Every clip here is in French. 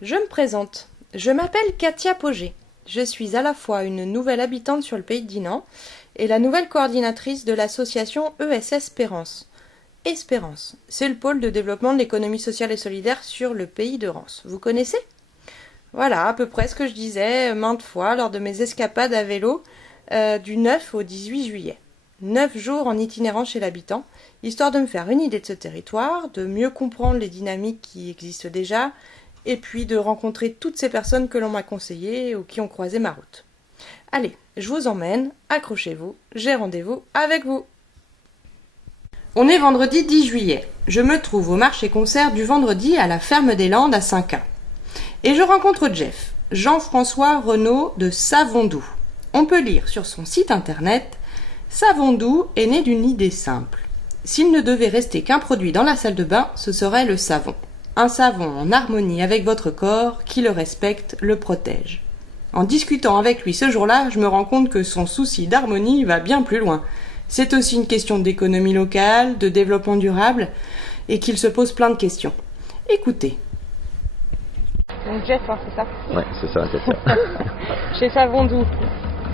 Je me présente. Je m'appelle Katia Pogé. Je suis à la fois une nouvelle habitante sur le pays de Dinan et la nouvelle coordinatrice de l'association ESS Espérance. Espérance, c'est le pôle de développement de l'économie sociale et solidaire sur le pays de Rance. Vous connaissez ? Voilà, à peu près ce que je disais maintes fois lors de mes escapades à vélo du 9 au 18 juillet. 9 jours en itinérant chez l'habitant, histoire de me faire une idée de ce territoire, de mieux comprendre les dynamiques qui existent déjà, et puis de rencontrer toutes ces personnes que l'on m'a conseillées ou qui ont croisé ma route. Allez, je vous emmène, accrochez-vous, j'ai rendez-vous avec vous. On est vendredi 10 juillet. Je me trouve au marché-concert du vendredi à la Ferme des Landes à Saint-Quin. Et je rencontre Jeff, Jean-François Renaud de Savondou. On peut lire sur son site internet « Savondou est né d'une idée simple. S'il ne devait rester qu'un produit dans la salle de bain, ce serait le savon. Un savon en harmonie avec votre corps, qui le respecte, le protège. » En discutant avec lui ce jour-là, je me rends compte que son souci d'harmonie va bien plus loin. C'est aussi une question d'économie locale, de développement durable, et qu'il se pose plein de questions. Écoutez. Donc Jeff, hein, c'est ça ? Ouais, c'est ça, Katia. Chez Savondou.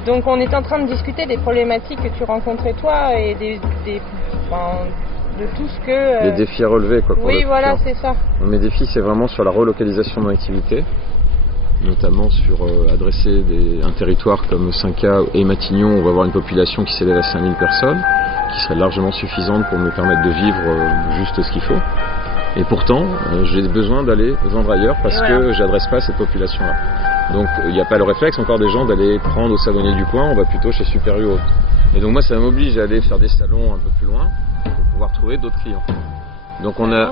Donc on est en train de discuter des problématiques que tu rencontrais toi et de tout ce que... Les défis à relever, quoi. Oui, voilà, c'est ça. Mes défis, c'est vraiment sur la relocalisation de mon activité, notamment sur adresser un territoire comme Saint-Quin et Matignon, où on va avoir une population qui s'élève à 5000 personnes, qui serait largement suffisante pour me permettre de vivre juste ce qu'il faut. Et pourtant, j'ai besoin d'aller vendre ailleurs parce que j'adresse pas cette population-là. Donc il n'y a pas le réflexe encore des gens d'aller prendre au savonnier du coin, on va plutôt chez Super U. Et donc moi ça m'oblige à aller faire des salons un peu plus loin pour pouvoir trouver d'autres clients. Donc on a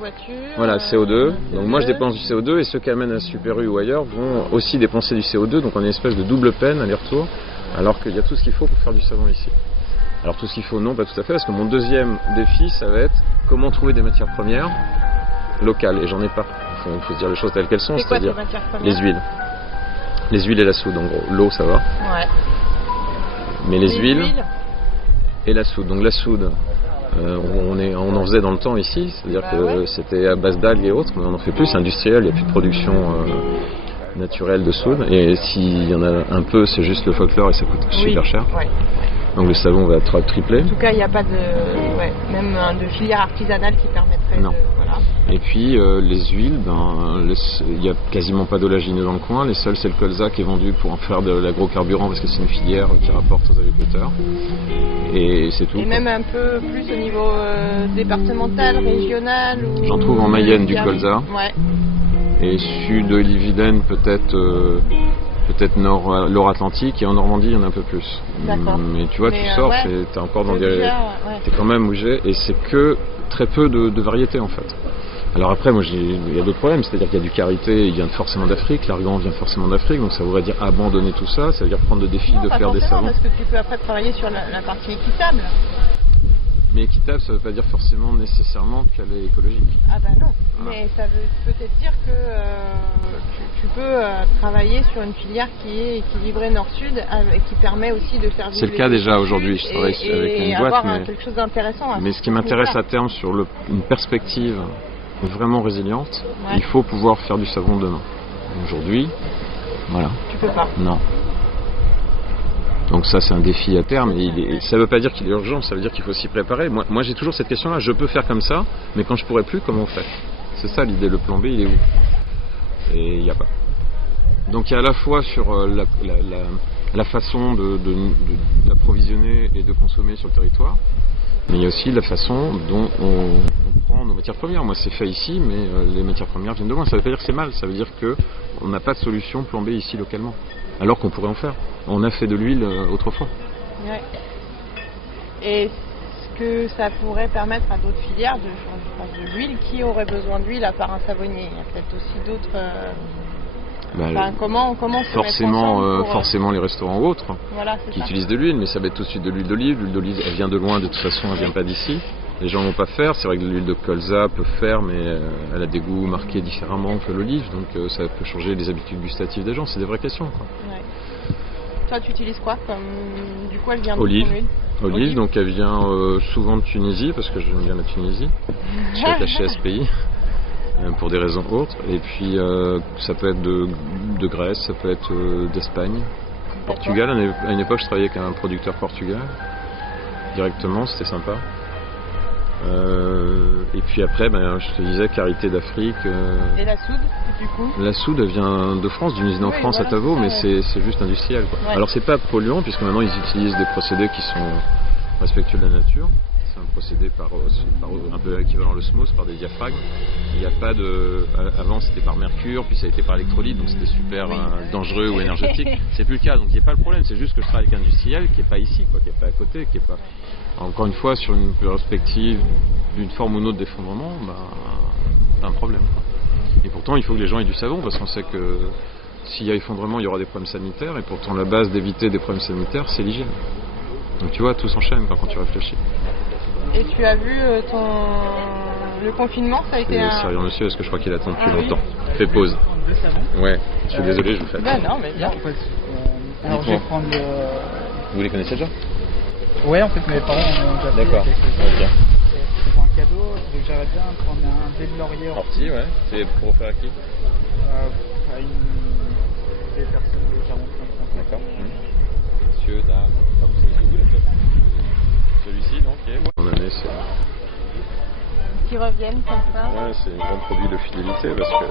voiture, voilà, CO2. Donc moi je dépense du CO2 et ceux qui amènent à Super U ou ailleurs vont aussi dépenser du CO2. Donc on a une espèce de double peine aller-retour, alors qu'il y a tout ce qu'il faut pour faire du savon ici. Alors tout ce qu'il faut, non, pas tout à fait, parce que mon deuxième défi, ça va être comment trouver des matières premières locales. Et j'en ai pas. Il faut se dire les choses telles qu'elles sont, c'est-à-dire les huiles. Les huiles et la soude, en gros. L'eau, ça va. Ouais. Mais les huiles et la soude. Donc la soude, on en faisait dans le temps ici, c'est-à-dire que c'était à base d'algues et autres, mais on en fait plus, c'est industriel, il n'y a plus de production naturelle de soude. Et s'il y en a un peu, c'est juste le folklore et ça coûte super cher. Ouais. Donc le savon va être triplé. En tout cas, il n'y a pas de, même de filière artisanale qui permettrait non. Voilà. Et puis les huiles, il n'y a quasiment pas d'oléagineux dans le coin. Les seuls, c'est le colza qui est vendu pour en faire de l'agrocarburant parce que c'est une filière qui rapporte aux agriculteurs. Et c'est tout. Et même un peu plus au niveau départemental, régional ou... J'en trouve en Mayenne du colza. Ouais. Et sud de l'Ividen peut-être nord Loire-Atlantique, et en Normandie il y en a un peu plus. D'accord. Mais tu vois, tu sors, t'es encore dans des... T'es quand même bougé, et c'est que très peu de variétés en fait. Alors après, moi il y a d'autres problèmes, c'est-à-dire qu'il y a du karité, il vient forcément d'Afrique, l'argan vient forcément d'Afrique, donc ça voudrait dire abandonner tout ça, ça veut dire prendre le défi de faire des savons. Parce que tu peux après travailler sur la partie équitable. Mais équitable, ça ne veut pas dire forcément nécessairement qu'elle est écologique. Ah bah non, voilà. Mais ça veut peut-être dire que tu peux travailler sur une filière qui est équilibrée nord-sud, qui permet aussi de faire vivre. C'est le cas déjà aujourd'hui, je travaille avec une boîte. Mais quelque chose d'intéressant. Mais ce qui m'intéresse à terme sur une perspective vraiment résiliente, il faut pouvoir faire du savon demain. Aujourd'hui, voilà. Tu peux pas. Non. Donc ça c'est un défi à terme et ça ne veut pas dire qu'il est urgent, ça veut dire qu'il faut s'y préparer. Moi j'ai toujours cette question là, je peux faire comme ça, mais quand je pourrai plus, comment on fait ? C'est ça l'idée, le plan B il est où ? Et il n'y a pas. Donc il y a à la fois sur la façon d'approvisionner et de consommer sur le territoire, mais il y a aussi la façon dont on prend nos matières premières. Moi c'est fait ici, mais les matières premières viennent de loin. Ça ne veut pas dire que c'est mal, ça veut dire qu'on n'a pas de solution plan B ici localement, alors qu'on pourrait en faire. On a fait de l'huile autrefois. Ouais. Et est-ce que ça pourrait permettre à d'autres filières de l'huile qui auraient besoin d'huile à part un savonnier ? Il y a peut-être aussi d'autres... comment forcément les restaurants ou autres qui utilisent de l'huile, mais ça va être tout de suite de l'huile d'olive. L'huile d'olive, elle vient de loin, de toute façon, elle vient pas d'ici. Les gens vont pas faire. C'est vrai que l'huile de colza peut faire, mais elle a des goûts marqués différemment que l'olive, donc ça peut changer les habitudes gustatives des gens. C'est des vraies questions, quoi. Ouais. Toi, tu utilises quoi comme... Du coup, elle vient d'huile. Olive, donc elle vient souvent de Tunisie, parce que j'aime bien la Tunisie. Je suis attaché à ce pays. pour des raisons autres. Et puis ça peut être de Grèce, ça peut être d'Espagne, Portugal. À une époque, je travaillais avec un producteur portugais directement, c'était sympa. Et puis après, je te disais, Carité d'Afrique. Et la soude, du coup? La soude vient de France, d'une usine en France à Tavaux, mais c'est juste industriel, quoi. Ouais. Alors c'est pas polluant, puisque maintenant ils utilisent des procédés qui sont respectueux de la nature. C'est un procédé par un peu l'équivalent de l'osmose, par des diaphragmes. Il n'y a pas de. Avant c'était par mercure, puis ça a été par électrolyte, donc c'était super dangereux ou énergétique. C'est plus le cas, donc il n'y a pas le problème. C'est juste que je travaille avec un industriel qui n'est pas ici, quoi, qui n'est pas à côté, qui est pas. Encore une fois, sur une perspective d'une forme ou d'une autre d'effondrement, c'est un problème, quoi. Et pourtant, il faut que les gens aient du savon, parce qu'on sait que s'il y a effondrement, il y aura des problèmes sanitaires, et pourtant la base d'éviter des problèmes sanitaires, c'est l'hygiène. Donc tu vois, tout s'enchaîne quand tu réfléchis. Et tu as vu le confinement, ça a été un... Sérieux monsieur, parce que je crois qu'il attend depuis longtemps. Fais pause. Le savon. Ouais, je suis désolé, je vous fais. Non, mais bien. Alors je vais prendre le... Vous les connaissez déjà? Ouais, en fait mes parents ont déjà fait D'accord. Okay. C'est pour un cadeau, donc j'aimerais bien prendre un dé de laurier ortie. Ouais. C'est pour offrir à qui? À des personnes de 45 ans. D'accord. Monsieur, dame, vous savez ce que vous voulez, celui-ci donc, mon année c'est... Qui reviennent comme ça. Ouais, c'est un grand produit de fidélité parce que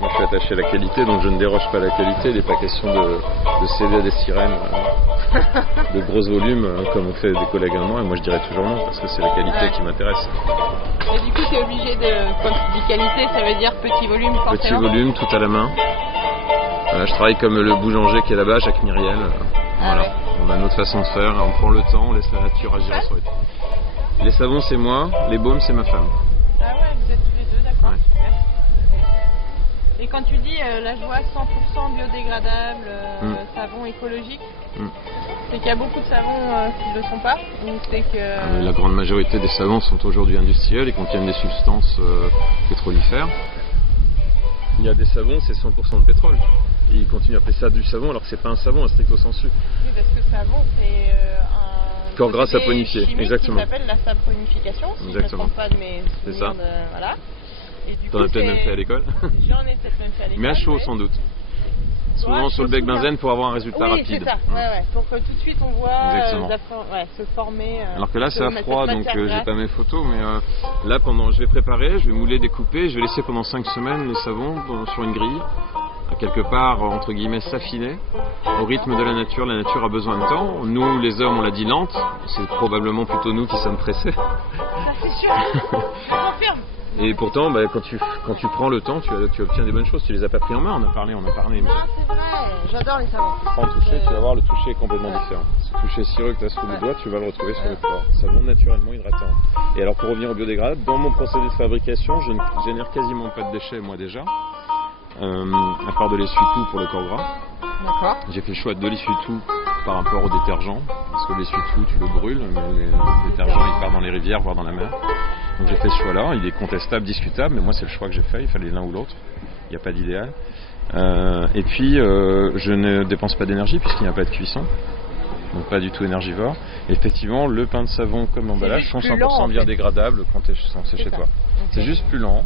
moi je suis attaché à la qualité, donc je ne déroge pas à la qualité. Il n'est pas question de céder à des sirènes de gros volumes comme ont fait des collègues à moi, et moi je dirais toujours non parce que c'est la qualité qui m'intéresse. Et du coup tu es obligé quand tu dis qualité, ça veut dire petit volume forcément. Petit volume, tout à la main. Je travaille comme le boulanger qui est là-bas, Jacques Myriel. Voilà. Ouais. On a notre façon de faire, on prend le temps, on laisse la nature agir sur les trucs. Les savons c'est moi, les baumes c'est ma femme. Ah ouais, vous êtes tous les deux, d'accord. Ouais. Super. Et quand tu dis là je vois 100% biodégradable, savon écologique, c'est qu'il y a beaucoup de savons qui ne le sont pas, ou c'est que... La grande majorité des savons sont aujourd'hui industriels et contiennent des substances pétrolifères. Il y a des savons, c'est 100% de pétrole. Et ils continuent à appeler ça du savon alors que c'est pas un savon, un stricto sensu. Oui, parce que savon c'est un corps gras saponifié, exactement. Qui s'appelle la saponification, si je ne me trompe pas de mes souvenirs. Voilà. T'en as peut-être même fait à l'école. J'en ai peut-être même fait à l'école. Mais à chaud sans doute. Souvent sur le bec benzène pour avoir un résultat rapide. Oui, c'est ça. Ouais. Pour que tout de suite on voit se former. Alors que là c'est à froid, donc j'ai pas mes photos, mais là je vais préparer, je vais mouler, découper, je vais laisser pendant 5 semaines les savons sur une grille, à quelque part entre guillemets s'affiner au rythme de la nature. La nature a besoin de temps. Nous les hommes on l'a dit lente, c'est probablement plutôt nous qui sommes pressés. Ça c'est sûr, je confirme. Et pourtant, quand tu prends le temps, tu obtiens des bonnes choses. Tu les as pas pris en main, on a parlé. Mais... Non, c'est vrai, j'adore les savons. Prends le toucher, tu vas voir, le toucher est complètement différent. Ce toucher cireux que tu as sous le doigt, tu vas le retrouver sur le corps. Savon naturellement hydratant. Et alors pour revenir au biodégradable, dans mon procédé de fabrication, je ne génère quasiment pas de déchets moi déjà, à part de l'essuie-tout pour le corps gras. D'accord. J'ai fait le choix de l'essuie-tout par rapport au détergent, parce que l'essuie-tout tu le brûles, mais les détergents ils partent dans les rivières, voire dans la mer. Donc j'ai fait ce choix-là, il est contestable, discutable, mais moi c'est le choix que j'ai fait, il fallait l'un ou l'autre, il n'y a pas d'idéal. Et puis je ne dépense pas d'énergie puisqu'il n'y a pas de cuisson, donc pas du tout énergivore. Et effectivement, le pain de savon comme l'emballage sont 100% biodégradables quand c'est chez toi. Okay. C'est juste plus lent,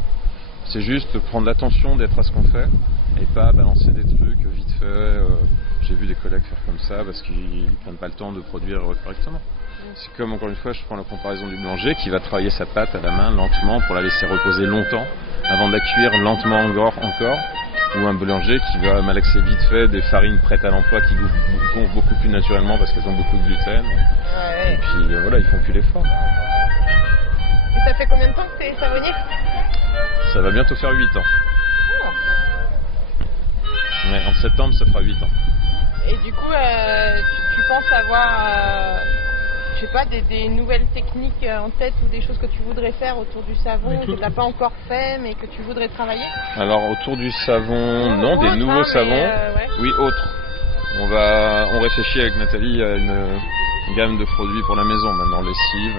c'est juste prendre l'attention d'être à ce qu'on fait et pas balancer des trucs vite fait. J'ai vu des collègues faire comme ça parce qu'ils ne prennent pas le temps de produire correctement. C'est comme, encore une fois, je prends la comparaison du boulanger qui va travailler sa pâte à la main lentement pour la laisser reposer longtemps avant de la cuire lentement encore, ou un boulanger qui va malaxer vite fait des farines prêtes à l'emploi qui gonflent beaucoup plus naturellement parce qu'elles ont beaucoup de gluten. Et puis voilà, ils font plus l'effort. Et ça fait combien de temps que tu es savonnier? Ça va bientôt faire 8 ans. Ouais, en septembre ça fera 8 ans. Et du coup, tu penses avoir... je sais pas, des nouvelles techniques en tête ou des choses que tu voudrais faire autour du savon que tu n'as pas encore fait mais que tu voudrais travailler? Alors autour du savon, non, des nouveaux savons. Oui, autres. On réfléchit avec Nathalie à une gamme de produits pour la maison maintenant, lessive,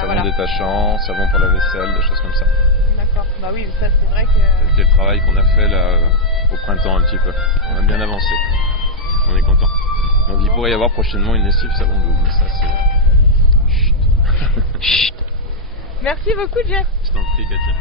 savon détachant, savon pour la vaisselle, des choses comme ça. D'accord, bah oui, ça c'est vrai que... C'était le travail qu'on a fait là au printemps un petit peu. On a bien avancé. On est content. Donc il pourrait y avoir prochainement une lessive savon double. Ça c'est... Chut. Chut. Merci beaucoup Jeff. Je t'en prie Katia.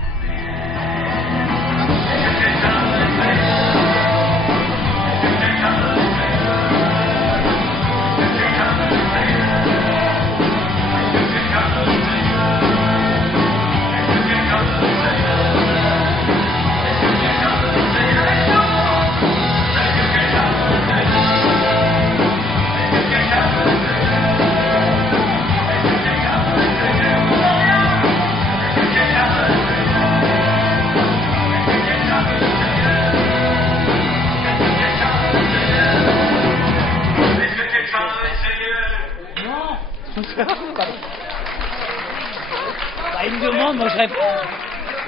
moi je réponds.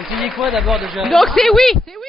Essayez quoi d'abord déjà? Donc c'est oui. C'est oui.